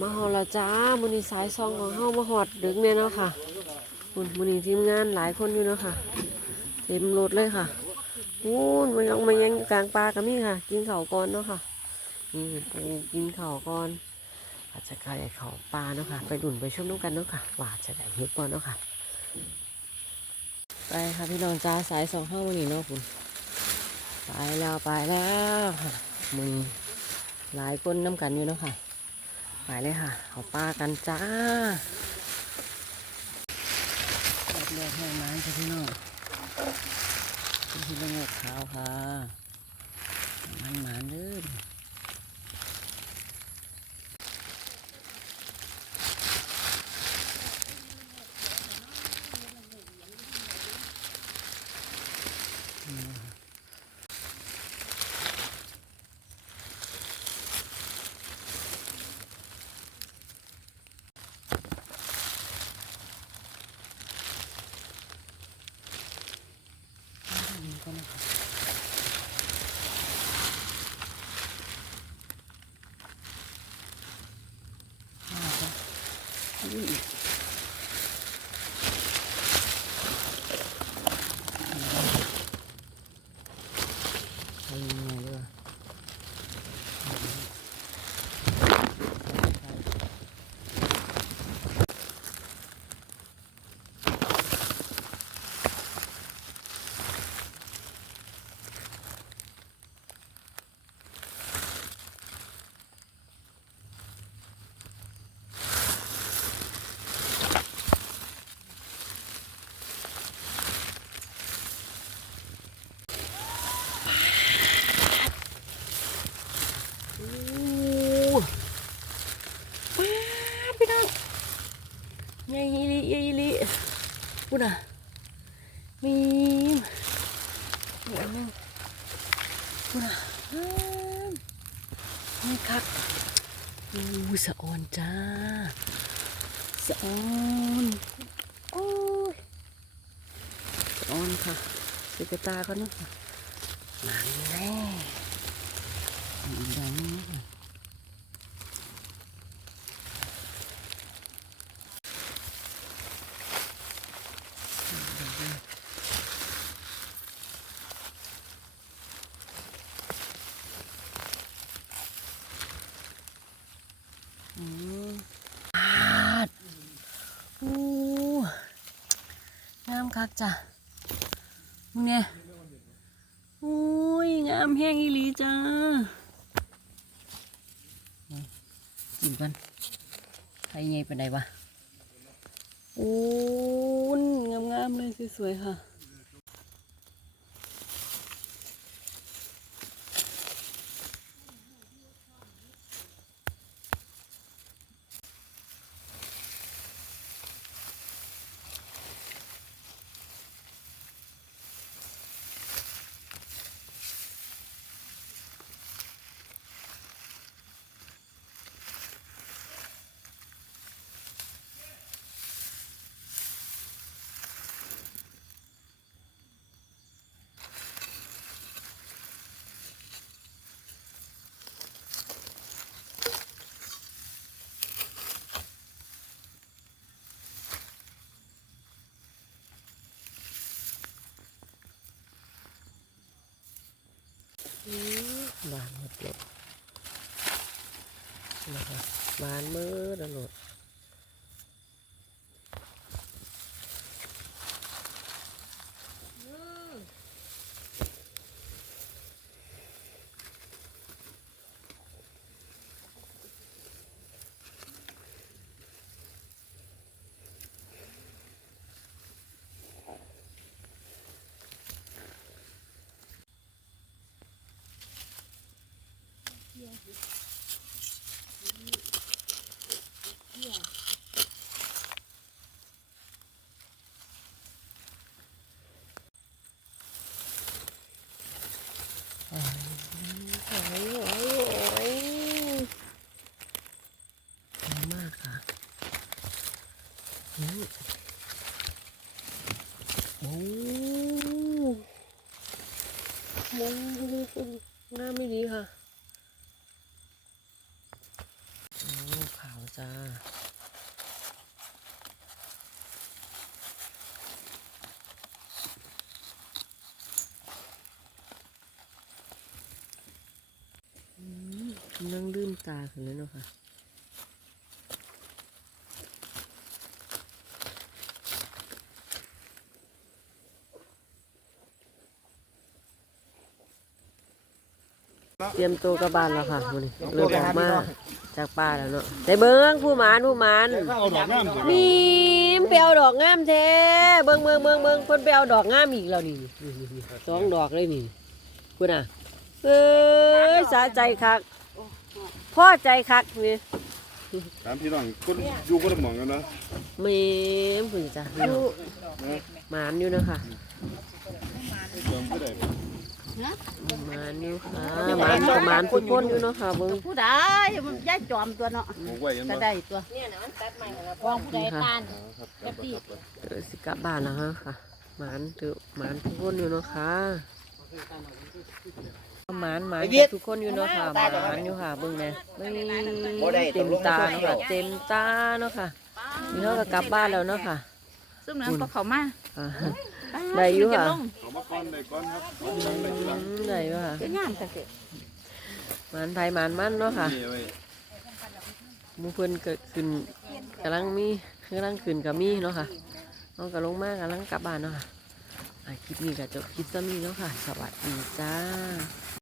มาหอละจ้ามือนี้สายซองของเฮามาหอดดึกเนี่ยเนาะค่ะคุณมือนี้ทีมงานหลายคนอยู่เนาะค่ะเต็มรถเลยค่ะอู้นมันยังมายังกลางป่ากันนี่ค่ะ กินเข้าก่อนเนาะค่ะนี่ปูกินเข้าก่อนอาจจะไก่ข้าปลาเนาะค่ะ ไปดุนไปช่วยน้องกันเนาะค่ะว่าจะได้เฮ็ดก่อนเนาะค่ะไปค่ะพี่น้องจ้าสายสองห้าวันนี้เนาะคุณไปแล้วไปแล้วมึงหลายคนน้ำกันอยู่เนาะค่ะ ไปเลยค่ะ เอาปลากันจ้าแบบแรกแห้งไม้ค่ะพี่น้องเป็นที่ละงกขาวค่ะมันหมานเด้อนี่ก็นะคะอ่าจ้ะ อุ้ยไปยังไงด้วย โอ้ป้าดพี่น้องใหญ่อีหลิใหญ่อีหลิ่ะ มีหัวหนึ่งพูดอะนี่คักอู้สะออนจ้า สะออนโอ้ยสะออนค่ะสิกระตาก็นาะค่ะนั่นแน่ดัง อืมอาดอู้งามคักจ้ะมึงเนี่ยโอ้ยงามแห้งอีหลีจ้ากินกันใครใหญ่ปานใดวะโอ้นงามๆเลยสวยๆค่ะ บา นะคะบานมือตลอด โอ้ยโอ้ยโอ้ยงามมากค่ะนี่โอ้มองหน้าไม่ดีค่ะ โอ้ขาว ตาขึ้นเลยเนาะค่ะเตรียมตัวกลับบ้านแล้วค่ะมื้อนี้เริ่มออกมาจากป่าแล้วเนาะได้เบิ้งผู้หมานผู้หมานถ้าเอาดอกงามสิมีมไปเอาดอกงามแท้เบิ่งเบิ่งเบิ่งเบิ่งเพิ่นไปเอาดอกงามอีกแล้วนี่นี่นี่นี่สองดอกเลยนี่คุณอะเอ้ยสะใจคัก พอใจคักนี่ถามพี่น้องคนอยู่คนละหม่องกันเนาะแมีมคุณจ้ะอยู่หมานอยู่นะคะเติมก็ได้หมานอยู่ค่ะหมานก็หมานทุกคนอยู่เนาะค่ะเบิ่งผู้ใดมันย้ายจอมตัวเนาะหมกไว้ยังก็บ่ได้ตัววางผู้ใดตานครับแป๊บเดียวเดี๋ยวสิกลับบ้านแล้วฮะค่ะหมานเถอะหมานทุกคนอยู่เนาะค่ะ หมานหมานกับทุกคนอยู่เนาะค่ะหมานอยู่ค่ะเบิ่งแน่ไม่เต็มตาเนาะค่ะเต็มตาเนาะค่ะนี่เขาก็กลับบ้านแล้วเนาะค่ะซึ่งนั้นก็เขามาอ่าได้อยู่ค่ะเอามาก่อนได้ก่อนครับเอามาได้ทีหลังอืมได้อยู่ค่ะคืองามจังซี่หมานไผหมานมันเนาะค่ะนี่ไว้หมูเพิ่นเกิดขึ้นกำลังมีกำลังขึ้นกับมีเนาะค่ะน้องก็ลงมากำลังกลับบ้านเนาะค่ะอะคลิปนี้ก็จบคลิปซ้ำนี้เนาะค่ะ สวัสดีจ้า